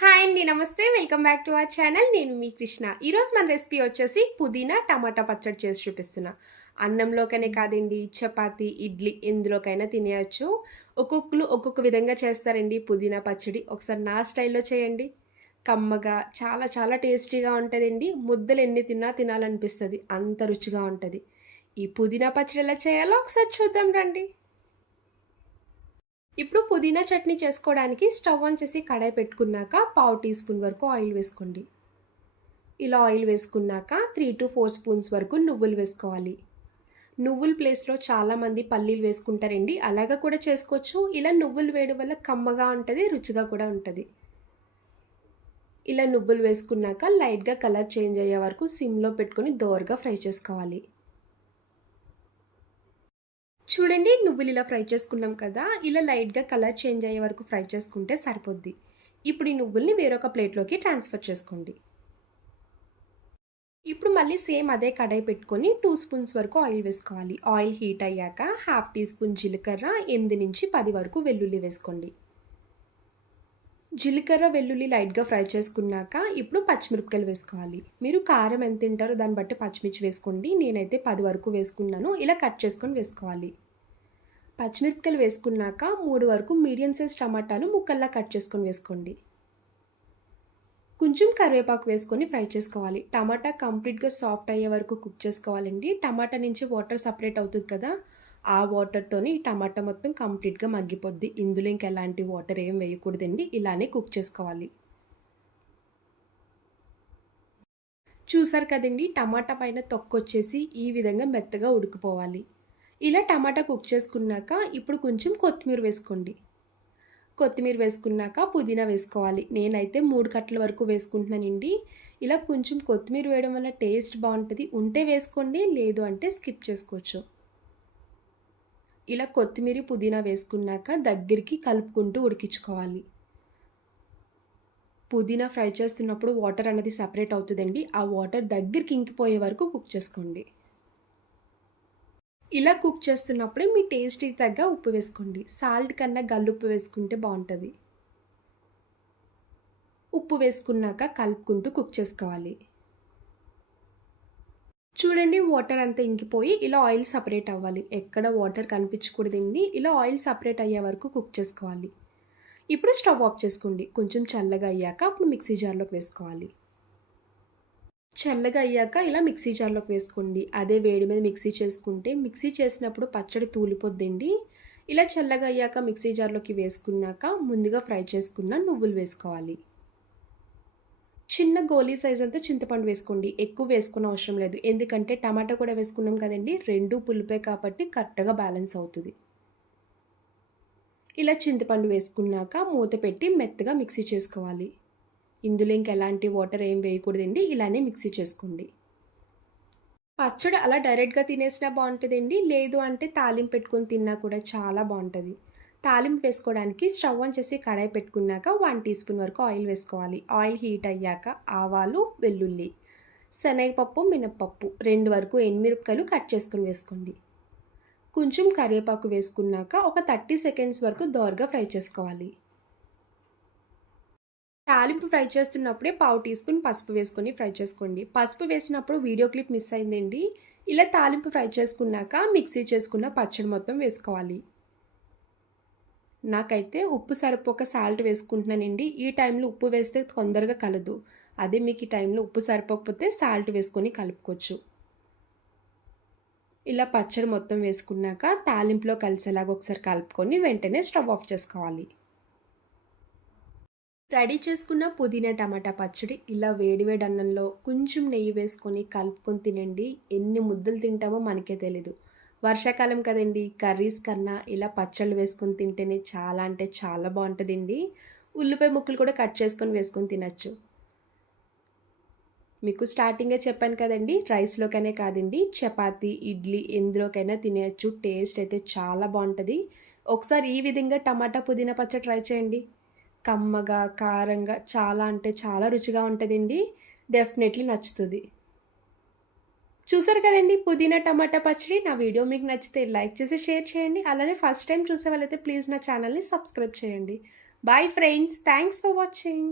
Hi అండి నమస్తే. Welcome back to our channel నేను మీ కృష్ణ. ఈరోజు మన రెసిపీ వచ్చేసి పుదీనా టమాటా పచ్చడి చేసి చూపిస్తున్నా. అన్నంలోకనే కాదండి చపాతి ఇడ్లీ ఎందులోకైనా తినేయచ్చు. ఒక్కొక్కరు ఒక్కొక్క విధంగా చేస్తారండి పుదీనా పచ్చడి. ఒకసారి నా స్టైల్లో చేయండి. కమ్మగా చాలా చాలా టేస్టీగా ఉంటుందండి. ముద్దలు ఎన్ని తిన్నా తినాలనిపిస్తుంది. అంత రుచిగా ఉంటుంది. ఈ పుదీనా పచ్చడి ఎలా చేయాలో ఒకసారి చూద్దాం రండి. ఇప్పుడు పుదీనా చట్నీ చేసుకోవడానికి స్టవ్ ఆన్ చేసి కడాయి పెట్టుకున్నాక పావు టీ స్పూన్ వరకు ఆయిల్ వేసుకోండి. ఇలా ఆయిల్ వేసుకున్నాక త్రీ టు ఫోర్ స్పూన్స్ వరకు నువ్వులు వేసుకోవాలి. నువ్వుల ప్లేస్లో చాలామంది పల్లీలు వేసుకుంటారండి. అలాగా కూడా చేసుకోవచ్చు. ఇలా నువ్వులు వేయడం వల్ల కమ్మగా ఉంటుంది రుచిగా కూడా ఉంటుంది. ఇలా నువ్వులు వేసుకున్నాక లైట్గా కలర్ చేంజ్ అయ్యే వరకు సిమ్లో పెట్టుకొని దోరగా ఫ్రై చేసుకోవాలి. చూడండి నువ్వులు ఇలా ఫ్రై చేసుకున్నాం కదా ఇలా లైట్గా కలర్ చేంజ్ అయ్యే వరకు ఫ్రై చేసుకుంటే సరిపోద్ది. ఇప్పుడు ఈ నువ్వుల్ని వేరొక ప్లేట్లోకి ట్రాన్స్ఫర్ చేసుకోండి. ఇప్పుడు మళ్ళీ సేమ్ అదే కడాయి పెట్టుకొని టూ స్పూన్స్ వరకు ఆయిల్ వేసుకోవాలి. ఆయిల్ హీట్ అయ్యాక హాఫ్ టీ స్పూన్ జీలకర్ర ఎనిమిది నుంచి పది వరకు వెల్లుల్లి వేసుకోండి. జీలకర్ర వెల్లుల్లి లైట్గా ఫ్రై చేసుకున్నాక ఇప్పుడు పచ్చిమిరపకాయలు వేసుకోవాలి. మీరు కారం ఎంత తింటారో దాన్ని బట్టి పచ్చిమిర్చి వేసుకోండి. నేనైతే పది వరకు వేసుకున్నాను. ఇలా కట్ చేసుకొని వేసుకోవాలి. పచ్చిమిరపకాయలు వేసుకున్నాక మూడు వరకు మీడియం సైజ్ టమాటాలు ముక్కల్లా కట్ చేసుకొని వేసుకోండి. కొంచెం కరివేపాకు వేసుకొని ఫ్రై చేసుకోవాలి. టమాటా కంప్లీట్గా సాఫ్ట్ అయ్యే వరకు కుక్ చేసుకోవాలండి. టమాటా నుంచి వాటర్ సపరేట్ అవుతుంది కదా ఆ వాటర్తోని ఈ టమాటా మొత్తం కంప్లీట్గా మగ్గిపోద్ది. ఇందులో ఇంక ఎలాంటి వాటర్ ఏం వేయకూడదండి ఇలానే కుక్ చేసుకోవాలి. చూసారు కదండి టమాటా పైన తొక్కొచ్చేసి ఈ విధంగా మెత్తగా ఉడికిపోవాలి. ఇలా టమాటా కుక్ చేసుకున్నాక ఇప్పుడు కొంచెం కొత్తిమీర వేసుకోండి. కొత్తిమీర వేసుకున్నాక పుదీనా వేసుకోవాలి. నేనైతే మూడు కట్టల వరకు వేసుకుంటున్నానండి. ఇలా కొంచెం కొత్తిమీర వేయడం వల్ల టేస్ట్ బాగుంటుంది. ఉంటే వేసుకోండి లేదు అంటే స్కిప్ చేసుకోవచ్చు. ఇలా కొత్తిమీర పుదీనా వేసుకున్నాక దగ్గరికి కలుపుకుంటూ ఉడికించుకోవాలి. పుదీనా ఫ్రై చేస్తున్నప్పుడు వాటర్ అనేది సపరేట్ అవుతుందండి. ఆ వాటర్ దగ్గరికి ఇంకిపోయే వరకు కుక్ చేసుకోండి. ఇలా కుక్ చేస్తున్నప్పుడే మీ టేస్ట్కి తగ్గ ఉప్పు వేసుకోండి. సాల్ట్ కన్నా గల్లుప్పు వేసుకుంటే బాగుంటుంది. ఉప్పు వేసుకున్నాక కలుపుకుంటూ కుక్ చేసుకోవాలి. చూడండి వాటర్ అంతా ఇంకిపోయి ఇలా ఆయిల్ సపరేట్ అవ్వాలి. ఎక్కడ వాటర్ కనిపించకూడదండి. ఇలా ఆయిల్ సపరేట్ అయ్యే వరకు కుక్ చేసుకోవాలి. ఇప్పుడు స్టవ్ ఆఫ్ చేసుకోండి. కొంచెం చల్లగా అయ్యాక అప్పుడు మిక్సీ జార్లోకి వేసుకోవాలి. చల్లగా అయ్యాక ఇలా మిక్సీ జార్లోకి వేసుకోండి. అదే వేడి మీద మిక్సీ చేసుకుంటే మిక్సీ చేసినప్పుడు పచ్చడి తూలిపోద్దండి. ఇలా చల్లగా అయ్యాక మిక్సీ జార్లోకి వేసుకున్నాక ముందుగా ఫ్రై చేసుకున్న నువ్వులు వేసుకోవాలి. చిన్న గోలీ సైజ్ అంతా చింతపండు వేసుకోండి. ఎక్కువ వేసుకున్న అవసరం లేదు. ఎందుకంటే టమాటా కూడా వేసుకున్నాం కదండి. రెండు పులిపే కాబట్టి కరెక్ట్గా బ్యాలెన్స్ అవుతుంది. ఇలా చింతపండు వేసుకున్నాక మూత పెట్టి మెత్తగా మిక్సీ చేసుకోవాలి. ఇందులో ఇంకా ఎలాంటి వాటర్ ఏం వేయకూడదండి ఇలానే మిక్సీ చేసుకోండి. పచ్చడి అలా డైరెక్ట్గా తినేసినా బాగుంటుందండి లేదు అంటే తాలింపు పెట్టుకొని తిన్నా కూడా చాలా బాగుంటుంది. తాలింపు వేసుకోవడానికి స్టవ్ ఆన్ చేసి కడాయి పెట్టుకున్నాక వన్ టీ స్పూన్ వరకు ఆయిల్ వేసుకోవాలి. ఆయిల్ హీట్ అయ్యాక ఆవాలు వెల్లుల్లి శనగపప్పు మినప్పప్పు రెండు వరకు ఎండుమిరపకాయలు కట్ చేసుకుని వేసుకోండి. కొంచెం కరివేపాకు వేసుకున్నాక ఒక థర్టీ సెకండ్స్ వరకు దోరగా ఫ్రై చేసుకోవాలి. తాలింపు ఫ్రై చేస్తున్నప్పుడే పావు టీ స్పూన్ పసుపు వేసుకొని ఫ్రై చేసుకోండి. పసుపు వేసినప్పుడు వీడియో క్లిప్ మిస్ అయిందండి. ఇలా తాలింపు ఫ్రై చేసుకున్నాక మిక్సీ చేసుకున్న పచ్చడి మొత్తం వేసుకోవాలి. నాకైతే ఉప్పు సరిపోక సాల్ట్ వేసుకుంటున్నానండి. ఈ టైంలో ఉప్పు వేస్తే తొందరగా కలదు. అదే మీకు ఈ టైంలో ఉప్పు సరిపోకపోతే సాల్ట్ వేసుకొని కలుపుకోవచ్చు. ఇలా పచ్చడి మొత్తం వేసుకున్నాక తాలింపులో కలిసేలాగా ఒకసారి కలుపుకొని వెంటనే స్టవ్ ఆఫ్ చేసుకోవాలి. రెడీ చేసుకున్న పుదీనా టమాటా పచ్చడి ఇలా వేడివేడి అన్నంలో కొంచెం నెయ్యి వేసుకొని కలుపుకొని తినండి. ఎన్ని ముద్దలు తింటామో మనకే తెలీదు. వర్షాకాలం కదండి కర్రీస్ కన్నా ఇలా పచ్చళ్ళు వేసుకొని తింటేనే చాలా అంటే చాలా బాగుంటుందండి. ఉల్లిపాయ ముక్కలు కూడా కట్ చేసుకొని వేసుకొని తినచ్చు. మీకు స్టార్టింగే చెప్పాను కదండి రైస్లోకైనా కాదండి చపాతీ ఇడ్లీ ఎందులోకైనా తినేయచ్చు. టేస్ట్ అయితే చాలా బాగుంటుంది. ఒకసారి ఈ విధంగా టమాటా పుదీనా పచ్చడి ట్రై చేయండి. కమ్మగా కారంగా చాలా అంటే చాలా రుచిగా ఉంటుందండి. డెఫినెట్లీ నచ్చుతుంది. చూసారు కదండి పుదీనా టమాటా పచ్చడి? నా వీడియో మీకు నచ్చితే లైక్ చేసి షేర్ చేయండి. అలానే ఫస్ట్ టైం చూసే వాళ్ళైతే ప్లీజ్ నా ఛానల్ని సబ్స్క్రైబ్ చేయండి. Bye friends thanks for watching